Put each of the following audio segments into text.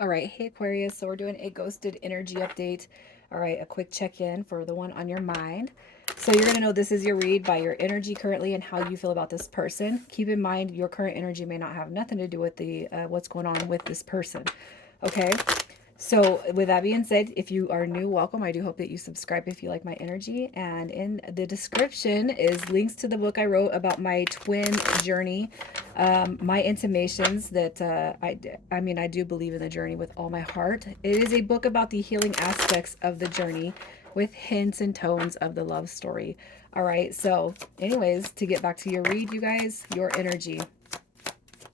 All right, hey Aquarius. So we're doing a ghosted energy update. All right, a quick check-in for the one on your mind. So you're going to know this is your read by your energy currently and how you feel about this person. Keep in mind your current energy may not have nothing to do with the what's going on with this person. Okay? So, with that being said, if you are new, welcome. I do hope that you subscribe if you like my energy. And in the description is links to the book I wrote about my twin journey, my intimations that I mean, I do believe in the journey with all my heart. It is a book about the healing aspects of the journey with hints and tones of the love story. All right. So, anyways, to get back to your read, you guys, your energy.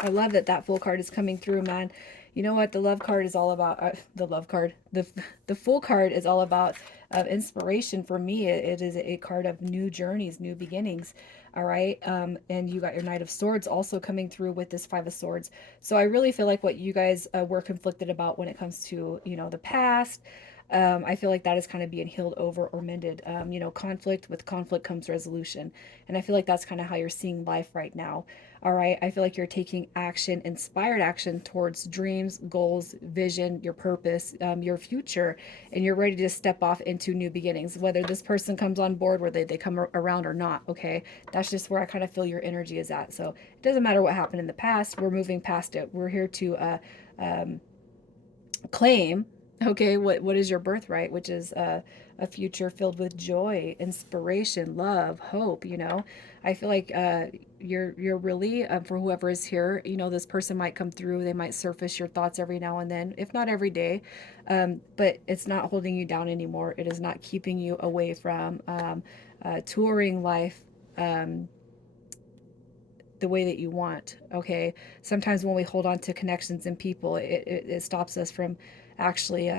I love that that full card is coming through, man. You know what the love card is all about? The love card, the full card is all about inspiration for me. It is a card of new journeys, new beginnings. All right, and you got your Knight of Swords also coming through with this Five of Swords. So I really feel like what you guys were conflicted about when it comes to the past. I feel like that is kind of being healed over or mended. Conflict with conflict comes resolution, and I feel like that's kind of how you're seeing life right now. All right. I feel like you're taking action, inspired action towards dreams, goals, vision, your purpose, your future, and you're ready to step off into new beginnings, whether this person comes on board, whether they come around or not. Okay. That's just where I kind of feel your energy is at. So it doesn't matter what happened in the past. We're moving past it. We're here to um, claim, okay, what is your birthright, which is a future filled with joy, inspiration, love, hope. I feel like you're really for whoever is here, this person might come through, they might surface your thoughts every now and then, if not every day, but it's not holding you down anymore. It is not keeping you away from touring life the way that you want. Okay. Sometimes when we hold on to connections and people, it stops us from actually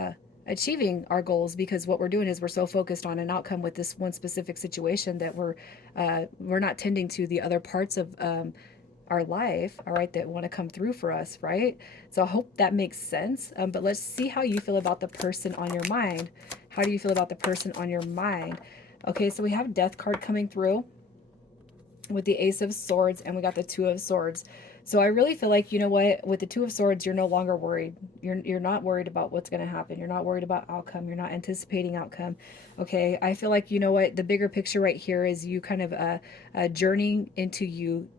achieving our goals, because what we're doing is we're so focused on an outcome with this one specific situation that we're not tending to the other parts of our life, all right, that want to come through for us, right? So I hope that makes sense. But let's see how you feel about the person on your mind. How do you feel about the person on your mind? Okay, so we have Death card coming through with the Ace of Swords, and we got the Two of Swords. So I really feel like, you know what, with the Two of Swords, you're no longer worried. You're not worried about what's going to happen. You're not worried about outcome. You're not anticipating outcome. Okay, I feel like, you know what, the bigger picture right here is you kind of journeying into you,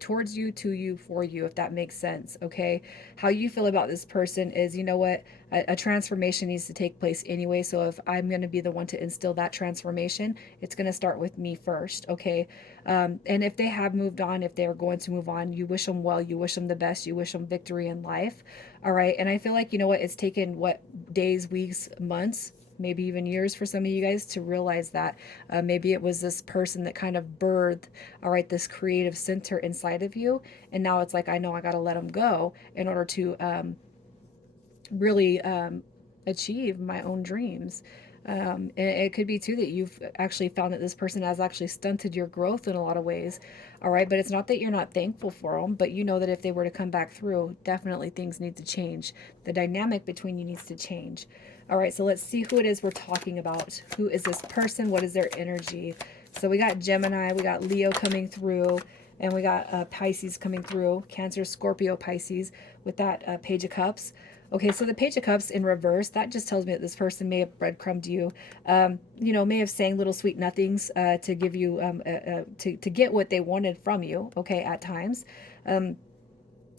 towards you, to you, for you, if that makes sense. Okay, how you feel about this person is, you know what, a transformation needs to take place anyway. So if I'm going to be the one to instill that transformation, it's going to start with me first. Okay, and if they have moved on, if they're going to move on, you wish them well, you wish them the best, you wish them victory in life. All right. And I feel like, you know what, it's taken what, days, weeks, months, maybe even years for some of you guys to realize that maybe it was this person that kind of birthed, all right, this creative center inside of you. And now it's like, I know I got to let them go in order to really achieve my own dreams. And it could be too that you've actually found that this person has actually stunted your growth in a lot of ways. All right. But it's not that you're not thankful for them, but you know that if they were to come back through, definitely things need to change. The dynamic between you needs to change. All right. So let's see who it is we're talking about. Who is this person? What is their energy? So we got Gemini, we got Leo coming through, and we got Pisces coming through, Cancer, Scorpio, Pisces with that Page of Cups. Okay, so the Page of Cups in reverse, that just tells me that this person may have breadcrumbed you, may have sang little sweet nothings to give you, to get what they wanted from you, okay, at times. Um,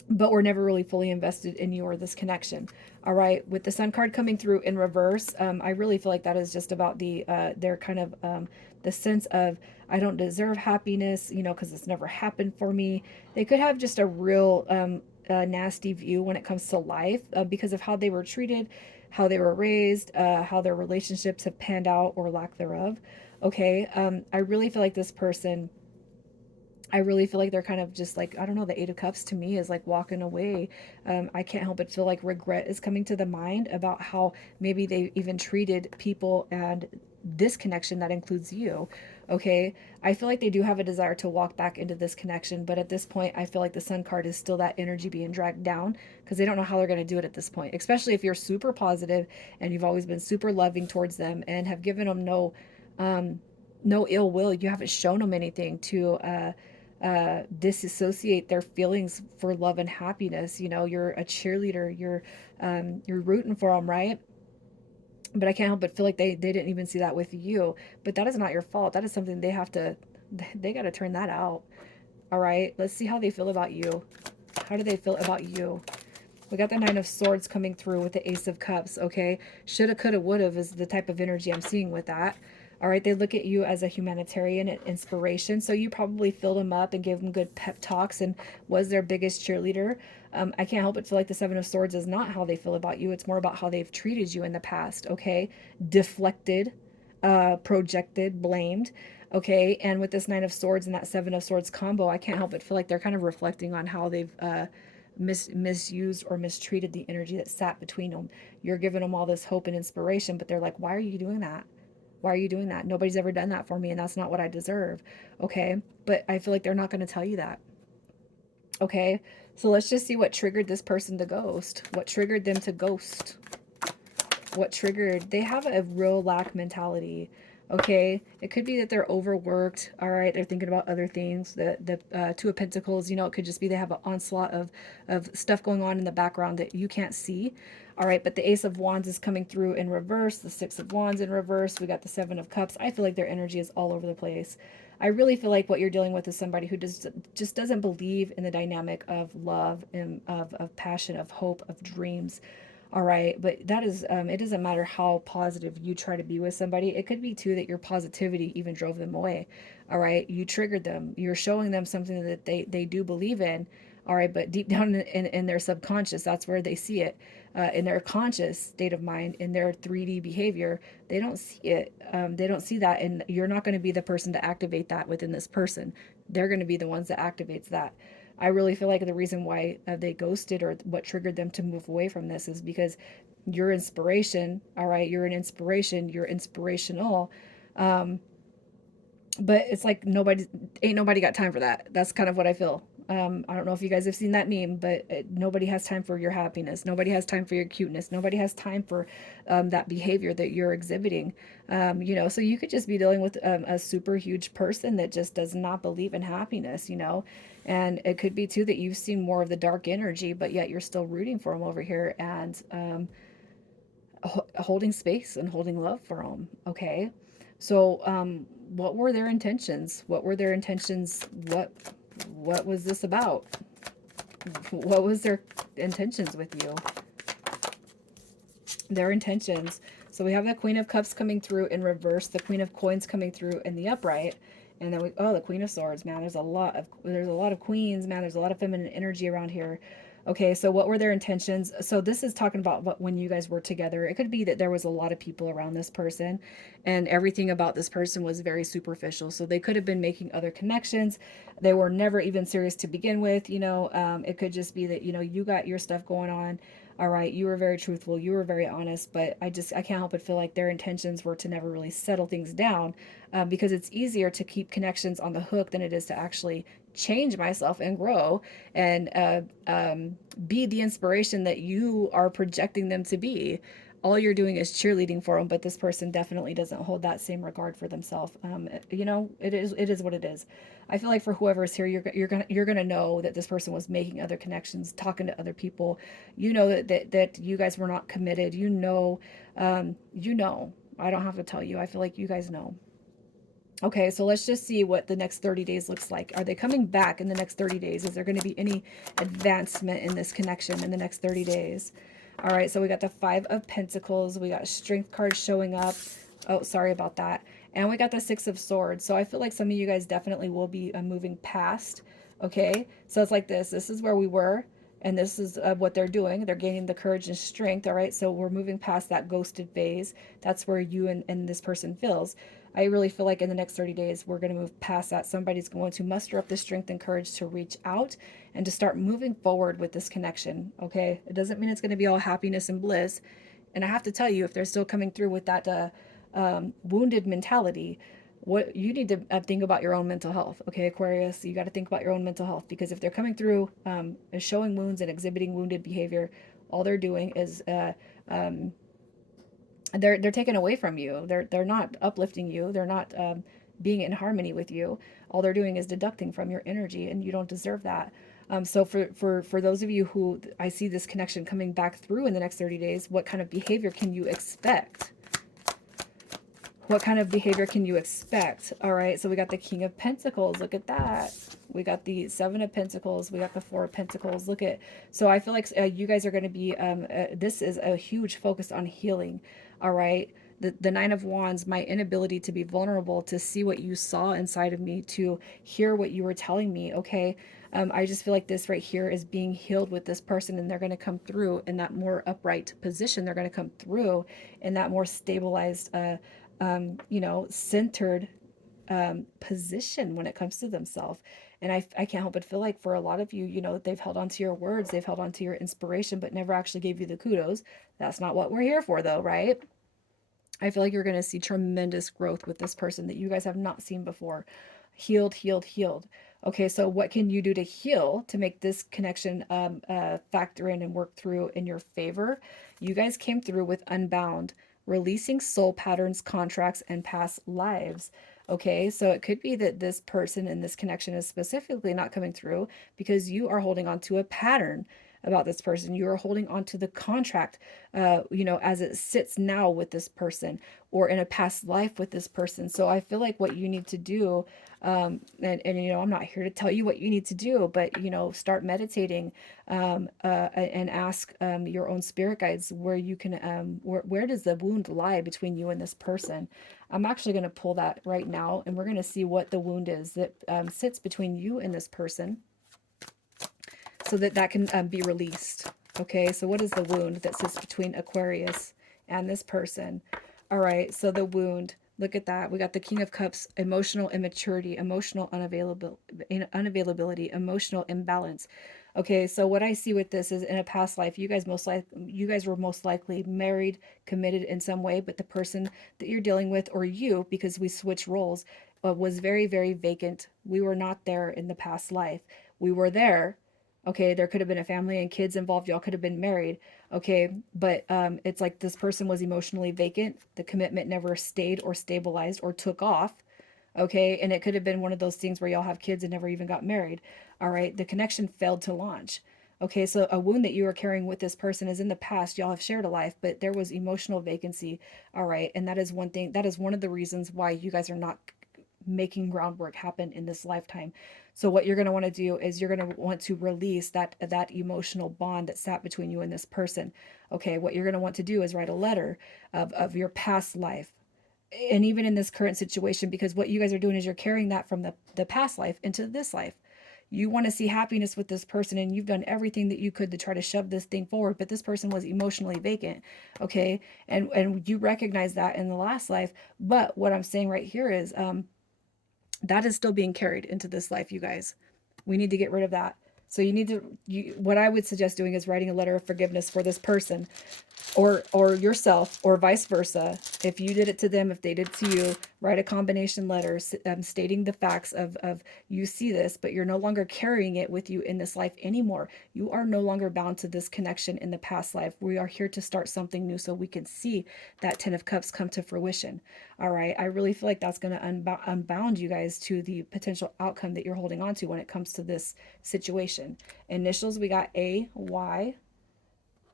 but we're never really fully invested in you or this connection. All right, with the Sun card coming through in reverse, I really feel like that is just about their kind of the sense of, I don't deserve happiness, because it's never happened for me. They could have just a real nasty view when it comes to life because of how they were treated, how they were raised, how their relationships have panned out or lack thereof. Okay, I really feel like this person, I really feel like they're kind of just like, I don't know, the Eight of Cups to me is like walking away. I can't help but feel like regret is coming to the mind about how maybe they even treated people and this connection that includes you. Okay. I feel like they do have a desire to walk back into this connection, but at this point, I feel like the Sun card is still that energy being dragged down because they don't know how they're going to do it at this point, especially if you're super positive and you've always been super loving towards them and have given them um, no ill will. You haven't shown them anything to disassociate their feelings for love and happiness. You're a cheerleader. You're rooting for them, right? But I can't help but feel like they didn't even see that with you. But that is not your fault. That is something they have to, they got to turn that out. All right. Let's see how they feel about you. How do they feel about you? We got the Nine of Swords coming through with the Ace of Cups, okay? Shoulda, coulda, woulda is the type of energy I'm seeing with that. All right, they look at you as a humanitarian and inspiration, so you probably filled them up and gave them good pep talks and was their biggest cheerleader. I can't help but feel like the Seven of Swords is not how they feel about you. It's more about how they've treated you in the past, okay? Deflected, projected, blamed. Okay, and with this Nine of Swords and that Seven of Swords combo, I can't help but feel like they're kind of reflecting on how they've misused or mistreated the energy that sat between them. You're giving them all this hope and inspiration, but they're like, why are you doing that? Why are you doing that? Nobody's ever done that for me, and that's not what I deserve. Okay, but I feel like they're not going to tell you that. Okay, so let's just see what triggered this person to ghost. What triggered them to ghost? What triggered? They have a real lack mentality. Okay, it could be that they're overworked. All right, they're thinking about other things. The Two of Pentacles, it could just be they have an onslaught of stuff going on in the background that you can't see. All right, but the Ace of Wands is coming through in reverse. The Six of Wands in reverse. We got the Seven of Cups. I feel like their energy is all over the place. I really feel like what you're dealing with is somebody who just doesn't believe in the dynamic of love and of passion, of hope, of dreams. All right, but that is, it doesn't matter how positive you try to be with somebody. It could be too that your positivity even drove them away. All right, you triggered them. You're showing them something that they do believe in. All right, but deep down in their subconscious, that's where they see it. In their conscious state of mind, in their 3D behavior, they don't see it. They don't see that, and you're not going to be the person to activate that within this person. They're going to be the ones that activates that. I really feel like the reason why they ghosted or what triggered them to move away from this is because your inspiration, all right, you're an inspiration, you're inspirational, um, but it's like ain't nobody got time for that. That's kind of what I feel. I don't know if you guys have seen that meme, but nobody has time for your happiness. Nobody has time for your cuteness. Nobody has time for that behavior that you're exhibiting. So you could just be dealing with a super huge person that just does not believe in happiness, and it could be too that you've seen more of the dark energy, but yet you're still rooting for them over here and holding space and holding love for them. Okay. So, what were their intentions? What were their intentions? What was this about? What was their intentions with you? Their intentions. So we have the Queen of Cups coming through in reverse, the Queen of Coins coming through in the upright, and then the Queen of Swords. Man, there's a lot of queens. Man, there's a lot of feminine energy around here. Okay, so what were their intentions? So this is talking about when you guys were together. It could be that there was a lot of people around this person, and everything about this person was very superficial. So they could have been making other connections. They were never even serious to begin with. It could just be that you got your stuff going on. All right, you were very truthful, you were very honest, but I can't help but feel like their intentions were to never really settle things down, because it's easier to keep connections on the hook than it is to actually change myself and grow and be the inspiration that you are projecting them to be. All you're doing is cheerleading for them, but this person definitely doesn't hold that same regard for themselves. It is what it is. I feel like for whoever's here, you're gonna know that this person was making other connections, talking to other people. That you guys were not committed. I don't have to tell you. I feel like you guys know. Okay, so let's just see what the next 30 days looks like. Are they coming back in the next 30 days? Is there going to be any advancement in this connection in the next 30 days? All right, so we got the Five of Pentacles. We got Strength cards showing up. Oh, sorry about that. And we got the Six of Swords. So I feel like some of you guys definitely will be moving past. Okay, so it's like this. This is where we were, and this is what they're doing. They're gaining the courage and strength. All right, so we're moving past that ghosted phase. That's where you and this person feels. I really feel like in the next 30 days, we're going to move past that. Somebody's going to muster up the strength and courage to reach out and to start moving forward with this connection. Okay. It doesn't mean it's going to be all happiness and bliss. And I have to tell you, if they're still coming through with that wounded mentality, what you need to think about your own mental health. Okay, Aquarius, you got to think about your own mental health, because if they're coming through showing wounds and exhibiting wounded behavior, all they're doing is they're taken away from you. They're not uplifting you. They're not being in harmony with you. All they're doing is deducting from your energy, and you don't deserve that. So for those of you who I see this connection coming back through in the next 30 days, what kind of behavior can you expect? What kind of behavior can you expect? All right, so we got the King of Pentacles. Look at that. We got the Seven of Pentacles. We got the Four of Pentacles. Look at, so I feel like you guys are going to be, this is a huge focus on healing. All right. The Nine of Wands, my inability to be vulnerable, to see what you saw inside of me, to hear what you were telling me. Okay. I just feel like this right here is being healed with this person, and they're going to come through in that more upright position. They're going to come through in that more stabilized, you know, centered position when it comes to themselves. And I can't help but feel like for a lot of you, you know, they've held on to your words, they've held on to your inspiration, but never actually gave you the kudos. That's not what we're here for, though, right? I feel like you're going to see tremendous growth with this person that you guys have not seen before. Healed, healed, healed. Okay, so what can you do to heal to make this connection factor in and work through in your favor? You guys came through with Unbound, releasing soul patterns, contracts, and past lives. Okay, so it could be that this person in this connection is specifically not coming through because you are holding on to a pattern about this person. You are holding on to the contract, you know, as it sits now with this person or in a past life with this person. So I feel like what you need to do, and you know, I'm not here to tell you what you need to do, but, you know, start meditating and ask your own spirit guides where you can, where does the wound lie between you and this person? I'm actually going to pull that right now, and we're going to see what the wound is that sits between you and this person, so that that can be released. Okay, so what is the wound that sits between Aquarius and this person? All right, so the wound, look at that. We got the King of Cups, emotional immaturity, emotional unavailability, emotional imbalance. Okay, so what I see with this is in a past life, you guys were most likely married, committed in some way, but the person that you're dealing with, or you, because we switch roles, was very, very vacant. We were not there in the past life. We were there. Okay, there could have been a family and kids involved. Y'all could have been married. Okay, but it's like this person was emotionally vacant. The commitment never stayed or stabilized or took off. Okay, and it could have been one of those things where y'all have kids and never even got married. All right, the connection failed to launch. Okay, so a wound that you are carrying with this person is in the past. Y'all have shared a life, but there was emotional vacancy. All right, and that is one thing, that is one of the reasons why you guys are not making groundwork happen in this lifetime. So what you're going to want to do is you're going to want to release that emotional bond that sat between you and this person. Okay, what you're going to want to do is write a letter of your past life, and even in this current situation, because what you guys are doing is you're carrying that from the past life into this life. You want to see happiness with this person, and you've done everything that you could to try to shove this thing forward, but this person was emotionally vacant. Okay, and you recognize that in the last life. But what I'm saying right here is that is still being carried into this life, you guys. We need to get rid of that. So you need to, what I would suggest doing is writing a letter of forgiveness for this person, or yourself, or vice versa. If you did it to them, if they did it to you, write a combination letter stating the facts of you see this, but you're no longer carrying it with you in this life anymore. You are no longer bound to this connection in the past life. We are here to start something new so we can see that Ten of Cups come to fruition. All right, I really feel like that's going to unbound you guys to the potential outcome that you're holding on to when it comes to this situation. Initials, we got A, Y,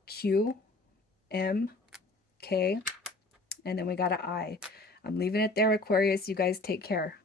Q, M, K, and then we got an I. I'm leaving it there, Aquarius. You guys take care.